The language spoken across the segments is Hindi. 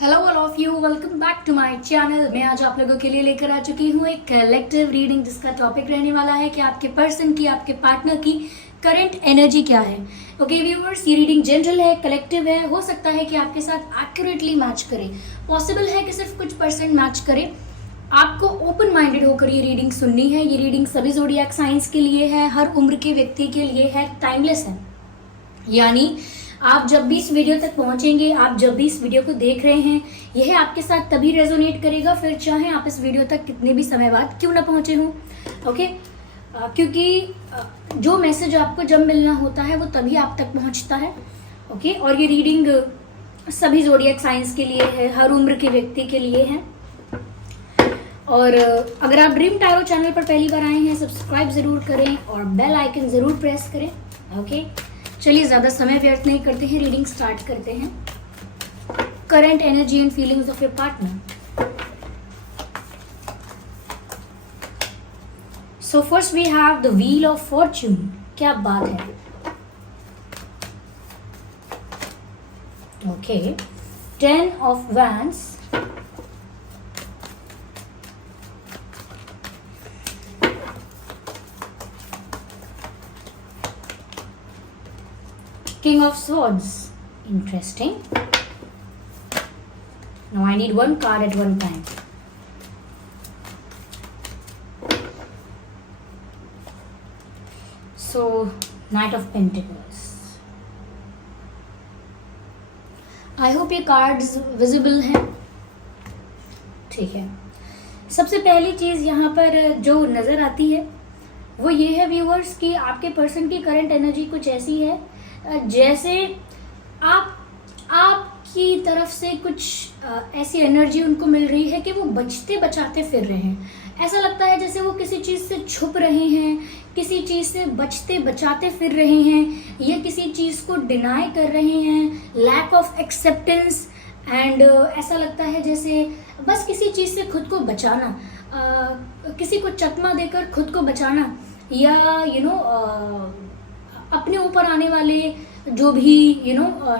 Hello all of you, welcome back to my channel. मैं आज आप लोगों के लिए लेकर आ चुकी हूँ एक कलेक्टिव रीडिंग जिसका टॉपिक रहने वाला है कि आपके पर्सन की, आपके पार्टनर की करंट एनर्जी क्या है। ओके व्यूअर्स, ये रीडिंग जनरल है, कलेक्टिव है। हो सकता है कि आपके साथ एक्यूरेटली मैच करे, पॉसिबल है कि सिर्फ कुछ परसेंट मैच करे। आपको ओपन माइंडेड होकर ये रीडिंग सुननी है। ये रीडिंग सभी ज़ोडिएक साइंस के लिए है, हर उम्र के व्यक्ति के लिए है, टाइमलेस है। यानी आप जब भी इस वीडियो तक पहुंचेंगे, आप जब भी इस वीडियो को देख रहे हैं, यह आपके साथ तभी रेजोनेट करेगा, फिर चाहे आप इस वीडियो तक कितने भी समय बाद क्यों ना पहुंचे हों। ओके, क्योंकि जो मैसेज आपको जब मिलना होता है वो तभी आप तक पहुंचता है। ओके, और ये रीडिंग सभी ज़ोडिएक साइंस के लिए है, हर उम्र के व्यक्ति के लिए है। और अगर आप ड्रीम टैरो चैनल पर पहली बार आए हैं, सब्सक्राइब जरूर करें और बेल आइकन जरूर प्रेस करें। ओके, चलिए ज्यादा समय व्यर्थ नहीं करते हैं, रीडिंग स्टार्ट करते हैं। Current energy and feelings of your partner. So first we have the wheel of fortune. क्या बात है। Okay, 10 of wands, King of Swords. Interesting. Now I need one card at one time. So, Knight of Pentacles. I hope ये cards visible हैं। ठीक है, सबसे पहली चीज यहाँ पर जो नजर आती है वो ये है व्यूअर्स कि आपके पर्सन की करंट एनर्जी कुछ ऐसी है जैसे आपकी तरफ से कुछ ऐसी एनर्जी उनको मिल रही है कि वो बचते बचाते फिर रहे हैं। ऐसा लगता है जैसे वो किसी चीज़ से छुप रहे हैं, किसी चीज़ से बचते बचाते फिर रहे हैं, या किसी चीज़ को डिनाई कर रहे हैं, लैक ऑफ एक्सेप्टेंस। एंड ऐसा लगता है जैसे बस किसी चीज़ से खुद को बचाना, किसी को चकमा देकर खुद को बचाना, या अपने ऊपर आने वाले जो भी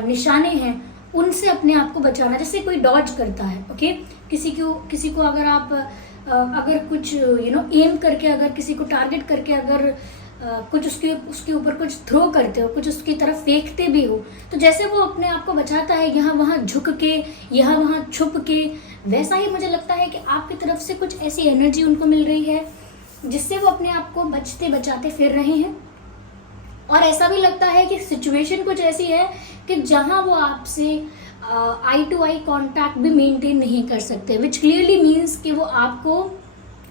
निशाने हैं उनसे अपने आप को बचाना, जैसे कोई डॉज करता है। ओके, किसी को अगर आप अगर कुछ एम करके, अगर किसी को टारगेट करके अगर कुछ उसके ऊपर कुछ थ्रो करते हो, कुछ उसकी तरफ फेंकते भी हो, तो जैसे वो अपने आप को बचाता है यहाँ वहाँ झुक के, यहाँ वहाँ छुप के, वैसा ही मुझे लगता है कि आपकी तरफ से कुछ ऐसी एनर्जी उनको मिल रही है जिससे वो अपने आप को बचते बचाते फिर रहे हैं। और ऐसा भी लगता है कि सिचुएशन कुछ ऐसी है कि जहां वो आपसे आई टू आई कांटेक्ट भी मेंटेन नहीं कर सकते, विच क्लियरली मीन्स कि वो आपको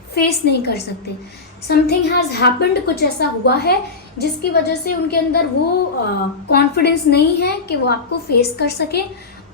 फेस नहीं कर सकते। समथिंग हैज हैपेंड, कुछ ऐसा हुआ है जिसकी वजह से उनके अंदर वो कॉन्फिडेंस नहीं है कि वो आपको फेस कर सके।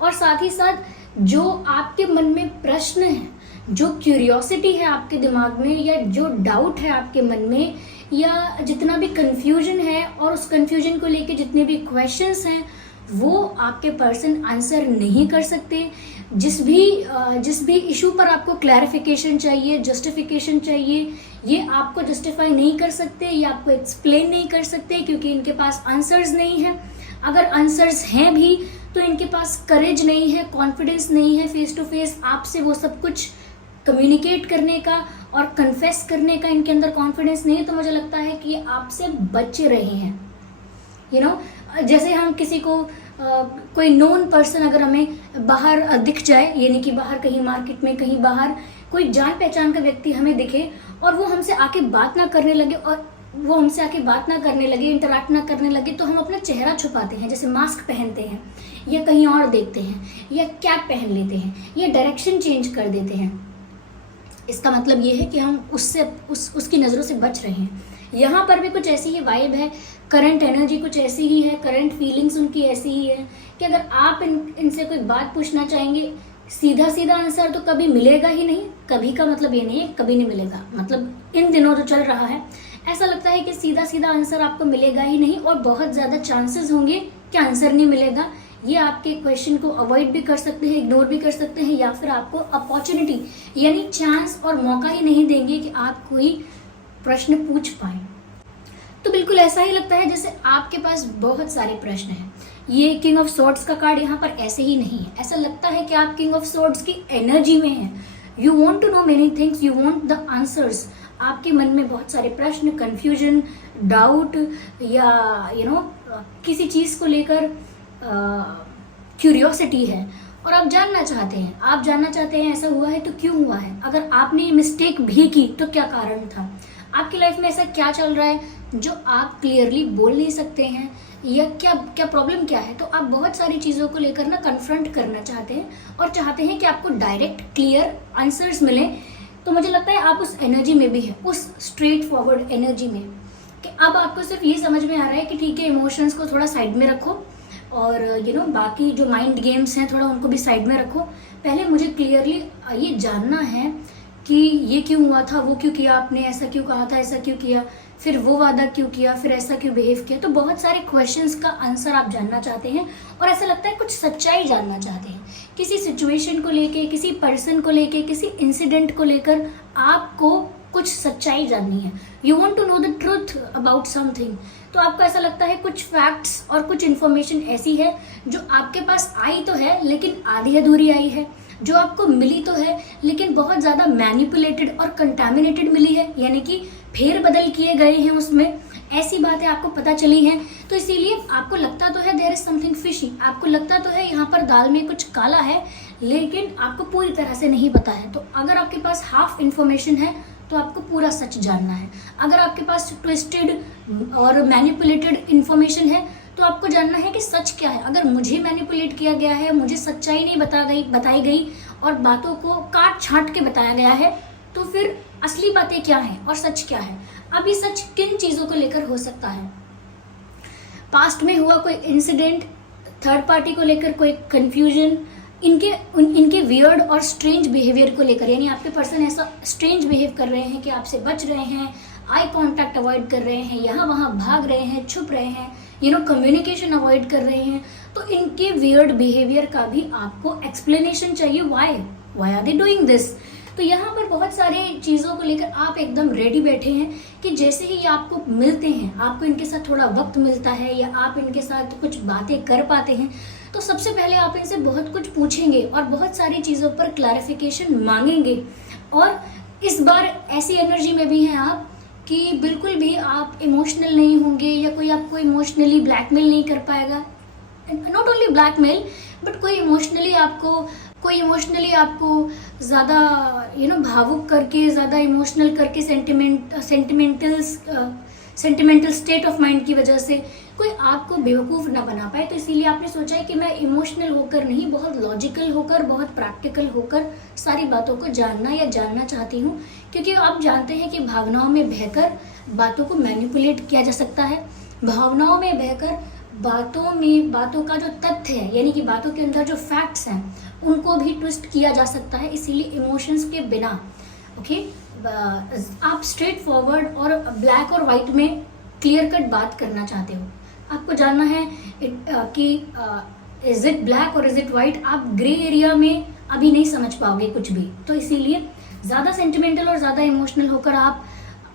और साथ ही साथ जो आपके मन में प्रश्न है, जो क्यूरियोसिटी है आपके दिमाग में, या जो डाउट है आपके मन में, या जितना भी कंफ्यूजन है और उस कंफ्यूजन को लेके जितने भी क्वेश्चंस हैं, वो आपके पर्सन आंसर नहीं कर सकते। जिस भी इशू पर आपको क्लैरिफिकेशन चाहिए, जस्टिफिकेशन चाहिए, ये आपको जस्टिफाई नहीं कर सकते, ये आपको एक्सप्लेन नहीं कर सकते, क्योंकि इनके पास आंसर्स नहीं है। अगर आंसर्स हैं भी तो इनके पास करेज नहीं है, कॉन्फिडेंस नहीं है फेस टू फेस आपसे वो सब कुछ कम्युनिकेट करने का और कन्फेस करने का। इनके अंदर कॉन्फिडेंस नहीं है, तो मुझे लगता है कि ये आपसे बच रहे हैं। जैसे हम किसी को कोई नोन पर्सन अगर हमें बाहर दिख जाए, यानी कि बाहर कहीं मार्केट में, कहीं बाहर कोई जान पहचान का व्यक्ति हमें दिखे और वो हमसे आके बात ना करने लगे, इंटरैक्ट ना करने लगे, तो हम अपना चेहरा छुपाते हैं, जैसे मास्क पहनते हैं, या कहीं और देखते हैं, या कैप पहन लेते हैं, या डायरेक्शन चेंज कर देते हैं। इसका मतलब ये है कि हम उसकी नज़रों से बच रहे हैं। यहाँ पर भी कुछ ऐसी ही वाइब है, करंट एनर्जी कुछ ऐसी ही है, करंट फीलिंग्स उनकी ऐसी ही है कि अगर आप इनसे कोई बात पूछना चाहेंगे, सीधा सीधा आंसर तो कभी मिलेगा ही नहीं। कभी का मतलब ये नहीं है कभी नहीं मिलेगा, मतलब इन दिनों जो चल रहा है ऐसा लगता है कि सीधा सीधा आंसर आपको मिलेगा ही नहीं, और बहुत ज़्यादा चांसेस होंगे कि आंसर नहीं मिलेगा। ये आपके क्वेश्चन को अवॉइड भी कर सकते हैं, इग्नोर भी कर सकते हैं, या फिर आपको अपॉर्चुनिटी यानी चांस और मौका ही नहीं देंगे कि आप कोई प्रश्न पूछ पाए। तो बिल्कुल ऐसा ही लगता है जैसे आपके पास बहुत सारे प्रश्न हैं, ये किंग ऑफ स्वॉर्ड्स का कार्ड यहाँ पर ऐसे ही नहीं है। ऐसा लगता है कि आप किंग ऑफ स्वॉर्ड्स की एनर्जी में हैं। You want to know many things, you want the answers. आपके मन में बहुत सारे प्रश्न, कंफ्यूजन, डाउट या किसी चीज को लेकर क्यूरियोसिटी है और आप जानना चाहते हैं। ऐसा हुआ है तो क्यों हुआ है, अगर आपने मिस्टेक भी की तो क्या कारण था, आपकी लाइफ में ऐसा क्या चल रहा है जो आप क्लियरली बोल नहीं सकते हैं, या क्या प्रॉब्लम क्या है। तो आप बहुत सारी चीज़ों को लेकर ना कन्फ्रंट करना चाहते हैं और चाहते हैं कि आपको डायरेक्ट क्लियर आंसर्स मिले। तो मुझे लगता है आप उस एनर्जी में भी हैं, उस स्ट्रेट फॉरवर्ड एनर्जी में, कि अब आपको सिर्फ ये समझ में आ रहा है कि ठीक है, इमोशंस को थोड़ा साइड में रखो और बाकी जो माइंड गेम्स हैं थोड़ा उनको भी साइड में रखो। पहले मुझे क्लियरली ये जानना है कि ये क्यों हुआ था, वो क्यों किया आपने, ऐसा क्यों कहा था, ऐसा क्यों किया, फिर वो वादा क्यों किया, फिर ऐसा क्यों बिहेव किया। तो बहुत सारे क्वेश्चंस का आंसर आप जानना चाहते हैं और ऐसा लगता है कुछ सच्चाई जानना चाहते हैं, किसी सिचुएशन को लेके, किसी पर्सन को लेके, किसी इंसिडेंट को लेकर आपको कुछ सच्चाई जाननी है। You want to know the truth about something. तो आपको ऐसा लगता है कुछ फैक्ट्स और कुछ इन्फॉर्मेशन ऐसी है जो आपके पास आई तो है लेकिन आधी अधूरी आई है, जो आपको मिली तो है लेकिन बहुत ज़्यादा मैनिपुलेटेड और कंटामिनेटेड मिली है, यानी कि फेर बदल किए गए हैं उसमें, ऐसी बातें आपको पता चली हैं। तो इसीलिए आपको लगता तो है देयर इज समथिंग फिशी, आपको लगता तो है यहाँ पर दाल में कुछ काला है, लेकिन आपको पूरी तरह से नहीं पता है। तो अगर आपके पास हाफ इन्फॉर्मेशन है तो आपको पूरा सच जानना है। अगर आपके पास ट्विस्टेड और मैनिपुलेटेड इन्फॉर्मेशन है तो आपको जानना है कि सच क्या है। अगर मुझे मैनिपुलेट किया गया है, मुझे सच्चाई नहीं बताई गई और बातों को काट छांट के बताया गया है, तो फिर असली बातें क्या हैं और सच क्या है। अब ये सच किन चीज़ों को लेकर हो सकता है, पास्ट में हुआ कोई इंसिडेंट, थर्ड पार्टी को लेकर कोई कंफ्यूजन, इनके वियर्ड और स्ट्रेंज बिहेवियर को लेकर, यानी आपके पर्सन ऐसा स्ट्रेंज बिहेव कर रहे हैं कि आपसे बच रहे हैं, आई कांटेक्ट अवॉइड कर रहे हैं, यहाँ वहाँ भाग रहे हैं, छुप रहे हैं, कम्युनिकेशन अवॉइड कर रहे हैं। तो इनके वियर्ड बिहेवियर का भी आपको एक्सप्लेनेशन चाहिए, why are they doing this. तो यहाँ पर बहुत सारे चीज़ों को लेकर आप एकदम रेडी बैठे हैं कि जैसे ही आपको मिलते हैं, आपको इनके साथ थोड़ा वक्त मिलता है या आप इनके साथ कुछ बातें कर पाते हैं, तो सबसे पहले आप इनसे बहुत कुछ पूछेंगे और बहुत सारी चीज़ों पर क्लैरिफिकेशन मांगेंगे। और इस बार ऐसी एनर्जी में भी हैं आप कि बिल्कुल भी आप इमोशनल नहीं होंगे या कोई आपको इमोशनली ब्लैकमेल नहीं कर पाएगा। नॉट ओनली ब्लैकमेल बट कोई इमोशनली आपको ज़्यादा भावुक करके, ज़्यादा इमोशनल करके, सेंटिमेंटल स्टेट ऑफ माइंड की वजह से कोई आपको बेवकूफ़ ना बना पाए। तो इसीलिए आपने सोचा है कि मैं इमोशनल होकर नहीं, बहुत लॉजिकल होकर, बहुत प्रैक्टिकल होकर सारी बातों को जानना चाहती हूँ, क्योंकि आप जानते हैं कि भावनाओं में बहकर बातों को मैनिपुलेट किया जा सकता है। भावनाओं में बहकर बातों का जो तथ्य है, यानी कि बातों के अंदर जो फैक्ट्स हैं, उनको भी ट्विस्ट किया जा सकता है। इसीलिए इमोशंस के बिना आप स्ट्रेट फॉरवर्ड और ब्लैक और वाइट में क्लियर कट बात करना चाहते हो। आपको जानना है कि इज इट ब्लैक और इज इट वाइट। आप ग्रे एरिया में अभी नहीं समझ पाओगे कुछ भी। तो इसीलिए ज़्यादा सेंटिमेंटल और ज़्यादा इमोशनल होकर आप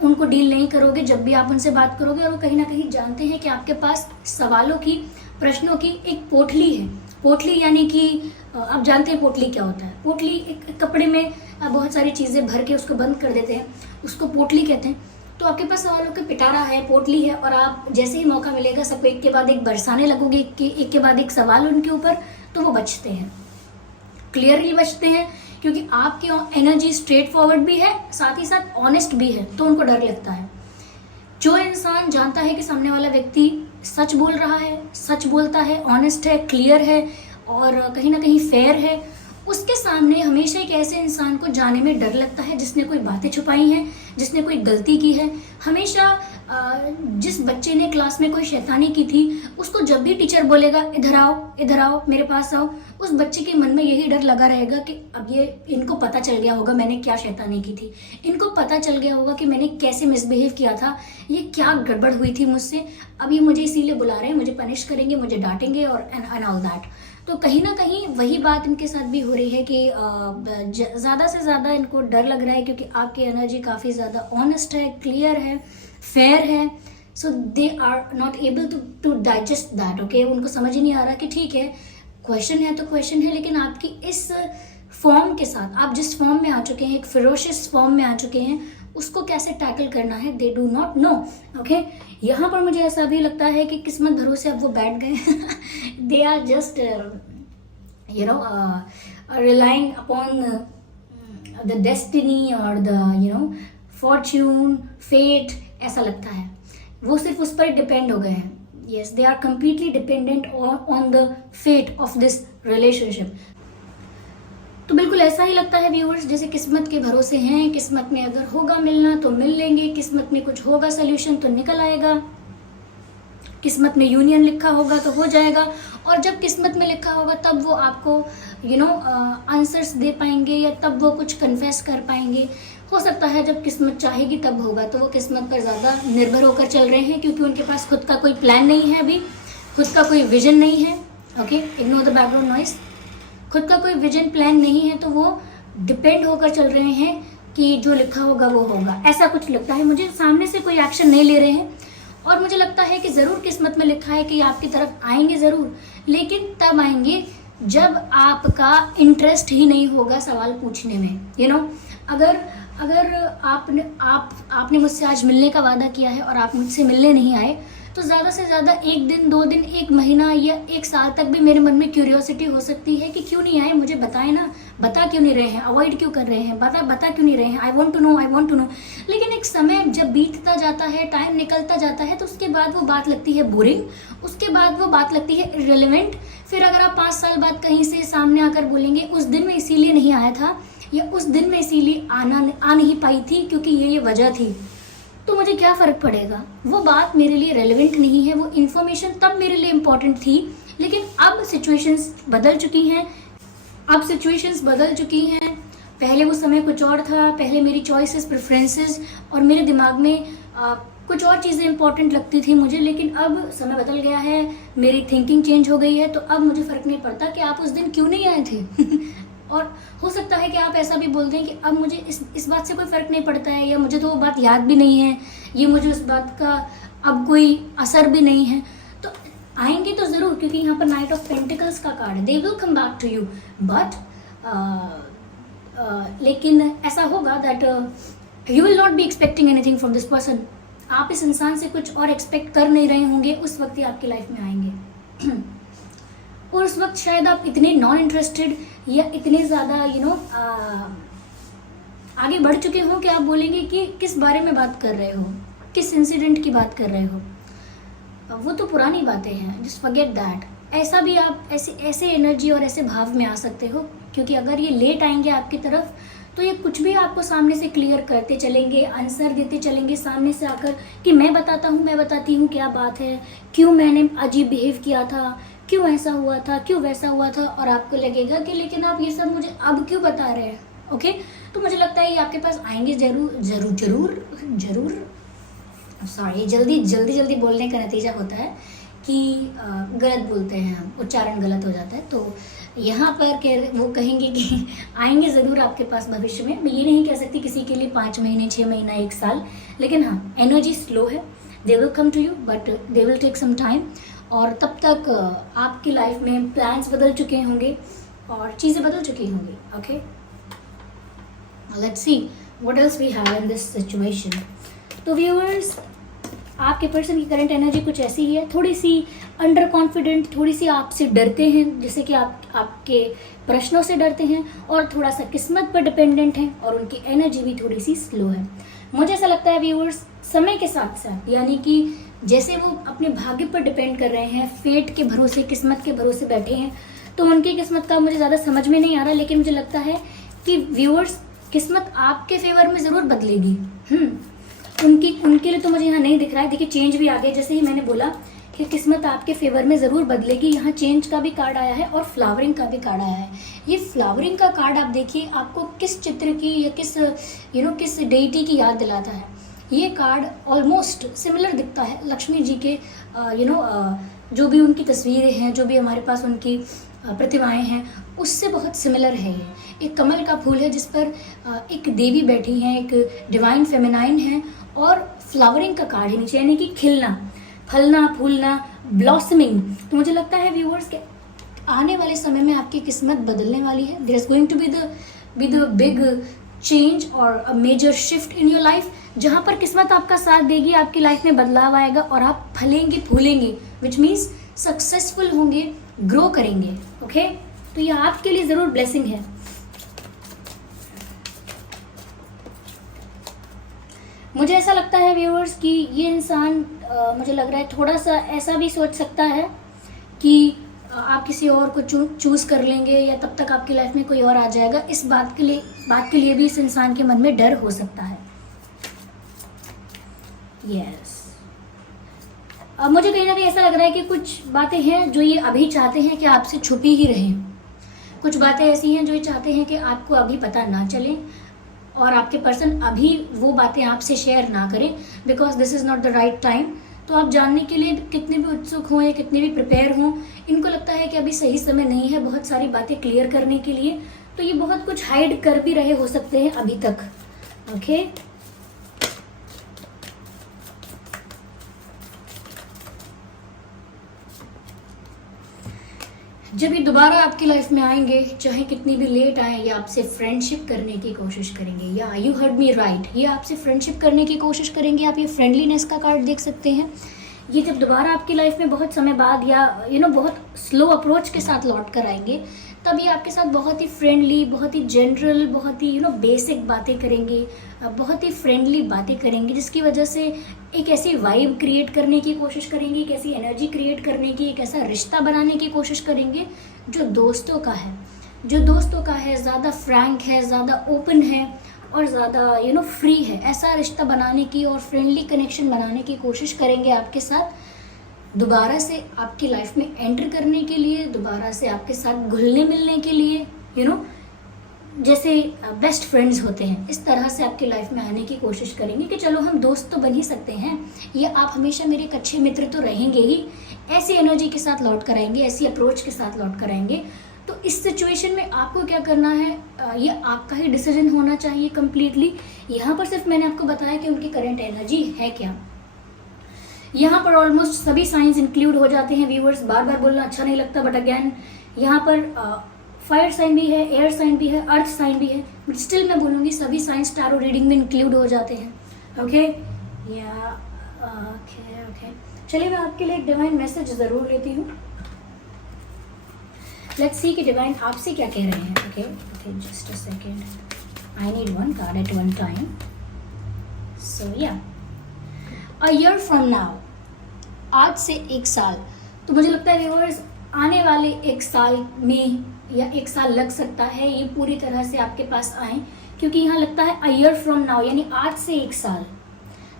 उनको डील नहीं करोगे जब भी आप उनसे बात करोगे। और वो कहीं ना कहीं जानते हैं कि आपके पास सवालों की, प्रश्नों की एक पोटली है। पोटली यानी कि आप जानते हैं पोटली क्या होता है। पोटली एक कपड़े में बहुत सारी चीज़ें भर के उसको बंद कर देते हैं, उसको पोटली कहते हैं। तो आपके पास सवालों का पिटारा है, पोटली है, और आप जैसे ही मौका मिलेगा सबको एक के बाद एक बरसाने लगोगे, एक के बाद एक सवाल उनके ऊपर, तो वो बचते हैं, क्लियरली बचते हैं, क्योंकि आपकी एनर्जी स्ट्रेट फॉरवर्ड भी है, साथ ही साथ ऑनेस्ट भी है। तो उनको डर लगता है। जो इंसान जानता है कि सामने वाला व्यक्ति सच बोल रहा है, सच बोलता है, ऑनेस्ट है, क्लियर है और कहीं ना कहीं फेयर है, उसके सामने हमेशा एक ऐसे इंसान को जाने में डर लगता है जिसने कोई बातें छुपाई हैं, जिसने कोई गलती की है। हमेशा जिस बच्चे ने क्लास में कोई शैतानी की थी, उसको जब भी टीचर बोलेगा इधर आओ, मेरे पास आओ, उस बच्चे के मन में यही डर लगा रहेगा कि अब ये इनको पता चल गया होगा मैंने क्या शैतानी की थी, इनको पता चल गया होगा कि मैंने कैसे मिसबिहेव किया था, ये क्या गड़बड़ हुई थी मुझसे, अब ये मुझे इसीलिए बुला रहे हैं, मुझे पनिश करेंगे, मुझे डांटेंगे और एंड ऑल दैट। तो कहीं ना कहीं वही बात इनके साथ भी हो रही है कि ज़्यादा से ज़्यादा इनको डर लग रहा है, क्योंकि आपकी एनर्जी काफ़ी ज़्यादा ऑनेस्ट है, क्लियर है, फेयर है, so they are not able to digest that, okay. उनको समझ ही नहीं आ रहा कि ठीक है, क्वेश्चन है तो क्वेश्चन है, लेकिन आपकी इस फॉर्म के साथ, आप जिस फॉर्म में आ चुके हैं, एक फिरोशियस फॉर्म में आ चुके हैं, उसको कैसे टैकल करना है they do not know, okay. यहाँ पर मुझे ऐसा भी लगता है कि किस्मत भरोसे अब वो बैठ गए they are just relying upon the destiny or the fortune, fate, ऐसा लगता है। वो सिर्फ उस पर डिपेंड हो गए हैं। Yes, they are completely dependent on the fate of this relationship. तो बिल्कुल ऐसा ही लगता है व्यूअर्स, जैसे किस्मत के भरोसे हैं, किस्मत में अगर होगा मिलना तो मिल लेंगे, किस्मत में कुछ होगा सोल्यूशन तो निकल आएगा, किस्मत में यूनियन लिखा होगा तो हो जाएगा, और जब किस्मत में लिखा होगा तब वो आपको आंसर्स दे पाएंगे, या तब वो कुछ कन्फेस कर पाएंगे। हो सकता है जब किस्मत चाहेगी तब होगा। तो वो किस्मत पर ज़्यादा निर्भर होकर चल रहे हैं, क्योंकि उनके पास खुद का कोई प्लान नहीं है, अभी खुद का कोई विजन नहीं है, okay. Ignore the background noise. खुद का कोई विजन प्लान नहीं है, तो वो डिपेंड होकर चल रहे हैं कि जो लिखा होगा वो होगा, ऐसा कुछ लगता है मुझे। सामने से कोई एक्शन नहीं ले रहे हैं, और मुझे लगता है कि ज़रूर किस्मत में लिखा है कि आपकी तरफ आएंगे ज़रूर, लेकिन तब आएंगे जब आपका इंटरेस्ट ही नहीं होगा सवाल पूछने में। अगर आपने मुझसे आज मिलने का वादा किया है और आप मुझसे मिलने नहीं आए, तो ज़्यादा से ज़्यादा 1 दिन 2 दिन 1 महीना या 1 साल तक भी मेरे मन में क्यूरियोसिटी हो सकती है कि क्यों नहीं आए, मुझे बताएं ना, बता क्यों नहीं रहे हैं, अवॉइड क्यों कर रहे हैं, बता क्यों नहीं रहे हैं, आई वॉन्ट टू नो। लेकिन एक समय जब बीतता जाता है, टाइम निकलता जाता है, तो उसके बाद वो बात लगती है बोरिंग, उसके बाद वो बात लगती है इररिलेवेंट। फिर अगर आप 5 साल बाद कहीं से सामने आकर बोलेंगे उस दिन में इसीलिए नहीं आया था, या उस दिन में इसीलिए आ नहीं पाई थी क्योंकि ये वजह थी, तो मुझे क्या फ़र्क पड़ेगा। वो बात मेरे लिए रेलेवेंट नहीं है, वो इन्फॉर्मेशन तब मेरे लिए इम्पॉर्टेंट थी, लेकिन अब सिचुएशंस बदल चुकी हैं। पहले वो समय कुछ और था, पहले मेरी चॉइसेस, प्रेफरेंसेस और मेरे दिमाग में कुछ और चीज़ें इंपॉर्टेंट लगती थी मुझे, लेकिन अब समय बदल गया है, मेरी थिंकिंग चेंज हो गई है। तो अब मुझे फ़र्क नहीं पड़ता कि आप उस दिन क्यों नहीं आए थे और हो सकता है कि आप ऐसा भी बोल दें कि अब मुझे इस बात से कोई फ़र्क नहीं पड़ता है, या मुझे तो वो बात याद भी नहीं है, ये मुझे उस बात का अब कोई असर भी नहीं है। तो आएंगे तो ज़रूर, क्योंकि यहाँ पर नाइट ऑफ पेंटिकल्स का कार्ड है, they will come back to you, but लेकिन ऐसा होगा that you will not be expecting anything from this person. आप इस इंसान से कुछ और एक्सपेक्ट कर नहीं रहे होंगे, उस वक्त ही आपकी लाइफ में आएंगे और उस वक्त शायद आप इतने नॉन इंटरेस्टेड या इतने ज़्यादा आगे बढ़ चुके हो कि आप बोलेंगे कि किस बारे में बात कर रहे हो, किस इंसिडेंट की बात कर रहे हो, वो तो पुरानी बातें हैं, जस्ट फॉरगेट दैट। ऐसा भी आप ऐसे एनर्जी और ऐसे भाव में आ सकते हो, क्योंकि अगर ये लेट आएंगे आपकी तरफ तो ये कुछ भी आपको सामने से क्लियर करते चलेंगे, आंसर देते चलेंगे सामने से आकर कि मैं बताती हूँ क्या बात है, क्यों मैंने अजीब बिहेव किया था, क्यों ऐसा हुआ था, क्यों वैसा हुआ था, और आपको लगेगा कि लेकिन आप ये सब मुझे अब क्यों बता रहे हैं, ओके। तो मुझे लगता है ये आपके पास आएंगे जरूर। सॉरी, जल्दी बोलने का नतीजा होता है कि गलत बोलते हैं हम, उच्चारण गलत हो जाता है। तो यहाँ पर वो कहेंगे कि आएंगे ज़रूर आपके पास भविष्य में। मैं ये नहीं कह सकती किसी के लिए 5 महीने, 6 महीना, 1 साल, लेकिन हाँ, एनर्जी स्लो है, they will come to you but they will take some time. और तब तक आपकी लाइफ में प्लान्स बदल चुके होंगे और चीज़ें बदल चुकी होंगी, okay. Let's see what else we have in this situation. तो व्यूअर्स, आपके पर्सन की करंट एनर्जी कुछ ऐसी ही है, थोड़ी सी अंडर कॉन्फिडेंट, थोड़ी सी आपसे डरते हैं, जैसे कि आपके प्रश्नों से डरते हैं, और थोड़ा सा किस्मत पर डिपेंडेंट हैं, और उनकी एनर्जी भी थोड़ी सी स्लो है। मुझे ऐसा लगता है व्यूअर्स, समय के साथ साथ, यानी कि जैसे वो अपने भाग्य पर डिपेंड कर रहे हैं, फेट के भरोसे, किस्मत के भरोसे बैठे हैं, तो उनकी किस्मत का मुझे ज़्यादा समझ में नहीं आ रहा, लेकिन मुझे लगता है कि व्यूअर्स, किस्मत आपके फेवर में ज़रूर बदलेगी। उनके लिए तो मुझे यहाँ नहीं दिख रहा है। देखिए, चेंज भी आ गया, जैसे ही मैंने बोला कि किस्मत आपके फेवर में ज़रूर बदलेगी, यहाँ चेंज का भी कार्ड आया है और फ्लावरिंग का भी कार्ड आया है। ये फ्लावरिंग का कार्ड आप देखिए, आपको किस चित्र की या किस डेइटी की याद दिलाता है। ये कार्ड ऑलमोस्ट सिमिलर दिखता है लक्ष्मी जी के, जो भी उनकी तस्वीरें हैं, जो भी हमारे पास उनकी प्रतिमाएं हैं, उससे बहुत सिमिलर है। ये एक कमल का फूल है जिस पर एक देवी बैठी हैं, एक डिवाइन फेमिनाइन है, और फ्लावरिंग का कार्ड है नीचे, यानी कि खिलना, फलना, फूलना, ब्लॉसमिंग। तो मुझे लगता है व्यूअर्स के आने वाले समय में आपकी किस्मत बदलने वाली है। There is going to be the big change और a major shift in your life, जहां पर किस्मत आपका साथ देगी, आपकी लाइफ में बदलाव आएगा और आप फलेंगे फूलेंगे, विच मीन्स सक्सेसफुल होंगे, ग्रो करेंगे। ओके, तो ये आपके लिए जरूर ब्लेसिंग है। मुझे ऐसा लगता है व्यूअर्स कि ये इंसान मुझे लग रहा है थोड़ा सा ऐसा भी सोच सकता है कि आप किसी और को चूज कर लेंगे या तब तक आपकी लाइफ में कोई और आ जाएगा। इस बात के लिए भी इस इंसान के मन में डर हो सकता है। यस, अब मुझे कहीं ना कहीं ऐसा लग रहा है कि कुछ बातें हैं जो ये अभी चाहते हैं कि आपसे छुपी ही रहें। कुछ बातें ऐसी हैं जो ये चाहते हैं कि आपको अभी पता ना चले और आपके पर्सन अभी वो बातें आपसे शेयर ना करें, because this is not the right time. तो आप जानने के लिए कितने भी उत्सुक हों या कितने भी प्रिपेयर हों, इनको लगता है कि अभी सही समय नहीं है बहुत सारी बातें क्लियर करने के लिए। तो ये बहुत कुछ हाइड कर भी रहे हो सकते हैं अभी तक। ओके, जब ये दोबारा आपकी लाइफ में आएंगे, चाहे कितनी भी लेट आए, या आपसे फ्रेंडशिप करने की कोशिश करेंगे। या यू हर्ड मी राइट, ये आपसे फ्रेंडशिप करने की कोशिश करेंगे। आप ये फ्रेंडलीनेस का कार्ड देख सकते हैं। ये जब दोबारा आपकी लाइफ में बहुत समय बाद या बहुत स्लो अप्रोच के साथ लौट कर आएंगे, तब ये आपके साथ बहुत ही फ्रेंडली, बहुत ही जनरल, बहुत ही बेसिक बातें करेंगे, बहुत ही फ्रेंडली बातें करेंगे, जिसकी वजह से एक ऐसी वाइब क्रिएट करने की कोशिश करेंगे, एक ऐसी एनर्जी क्रिएट करने की, एक ऐसा रिश्ता बनाने की कोशिश करेंगे जो दोस्तों का है, ज़्यादा फ्रैंक है, ज़्यादा ओपन है और ज़्यादा फ्री है। ऐसा रिश्ता बनाने की और फ्रेंडली कनेक्शन बनाने की कोशिश करेंगे आपके साथ, दोबारा से आपकी लाइफ में एंटर करने के लिए, दोबारा से आपके साथ घुलने मिलने के लिए, जैसे बेस्ट फ्रेंड्स होते हैं, इस तरह से आपकी लाइफ में आने की कोशिश करेंगे कि चलो हम दोस्त तो बन ही सकते हैं, ये आप हमेशा मेरे एक अच्छे मित्र तो रहेंगे ही। ऐसी एनर्जी के साथ लौट कर आएंगे, ऐसी अप्रोच के साथ लौट कर आएंगे। तो इस सिचुएशन में आपको क्या करना है, ये आपका ही डिसीजन होना चाहिए कम्प्लीटली। यहाँ पर सिर्फ मैंने आपको बताया कि उनकी करंट एनर्जी है क्या। यहाँ पर ऑलमोस्ट सभी साइंस इंक्लूड हो जाते हैं व्यूअर्स, बार बार बोलना अच्छा नहीं लगता, बट अगेन यहाँ पर फायर साइन भी है, एयर साइन भी है, अर्थ साइन भी है, बट स्टिल मैं बोलूँगी सभी साइंस टैरो रीडिंग में इंक्लूड हो जाते हैं। ओके, या ओके, चलिए मैं आपके लिए एक डिवाइन मैसेज ज़रूर लेती हूँ। लेट्स सी कि डिवाइन आपसे क्या कह रहे हैं। Okay, just a second, I need one card at one time. So yeah, a year from now, आज से 1 साल। तो मुझे लगता है व्यूअर्स आने वाले 1 साल में या 1 साल लग सकता है ये पूरी तरह से आपके पास आए, क्योंकि यहाँ लगता है अ ईयर फ्रॉम नाउ यानी आज से 1 साल।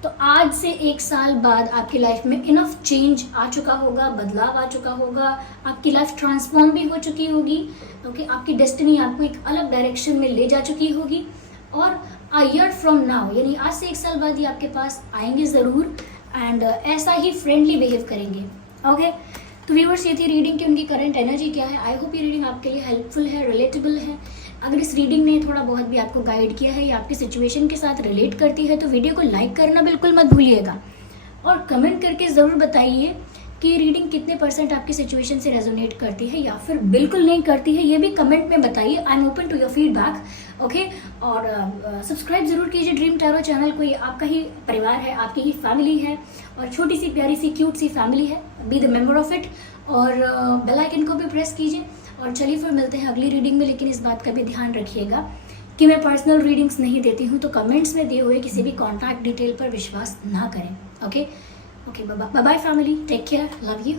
तो आज से 1 साल बाद आपकी लाइफ में इनफ चेंज आ चुका होगा, बदलाव आ चुका होगा, आपकी लाइफ ट्रांसफॉर्म भी हो चुकी होगी। ओके, आपकी डेस्टिनी आपको एक अलग डायरेक्शन में ले जा चुकी होगी। और अ ईयर फ्रॉम नाउ यानी आज से 1 साल बाद ये आपके पास आएंगे ज़रूर, एंड ऐसा ही फ्रेंडली बिहेव करेंगे। ओके, तो व्यूअर्स ये थी रीडिंग की उनकी करंट एनर्जी क्या है। आई होप ये रीडिंग आपके लिए हेल्पफुल है, रिलेटेबल है। अगर इस रीडिंग ने थोड़ा बहुत भी आपको गाइड किया है या आपकी सिचुएशन के साथ रिलेट करती है, तो वीडियो को लाइक करना बिल्कुल मत भूलिएगा और कमेंट करके ज़रूर बताइए कि रीडिंग कितने % आपकी सिचुएशन से रेजोनेट करती है या फिर बिल्कुल नहीं करती है, ये भी कमेंट में बताइए। I am open to your feedback. Okay, और सब्सक्राइब जरूर कीजिए ड्रीम टैरो चैनल को। ये आपका ही परिवार है, आपकी ही फैमिली है और छोटी सी प्यारी सी क्यूट सी फैमिली है। Be the member of it और बेल आइकन को भी प्रेस कीजिए। और चलिए फिर मिलते हैं अगली रीडिंग में, लेकिन इस बात का भी ध्यान रखिएगा कि मैं पर्सनल रीडिंग्स नहीं देती हूँ, तो कमेंट्स में दिए हुए किसी भी कॉन्टैक्ट डिटेल पर विश्वास ना करें। Okay, bye bye family, take care, love you.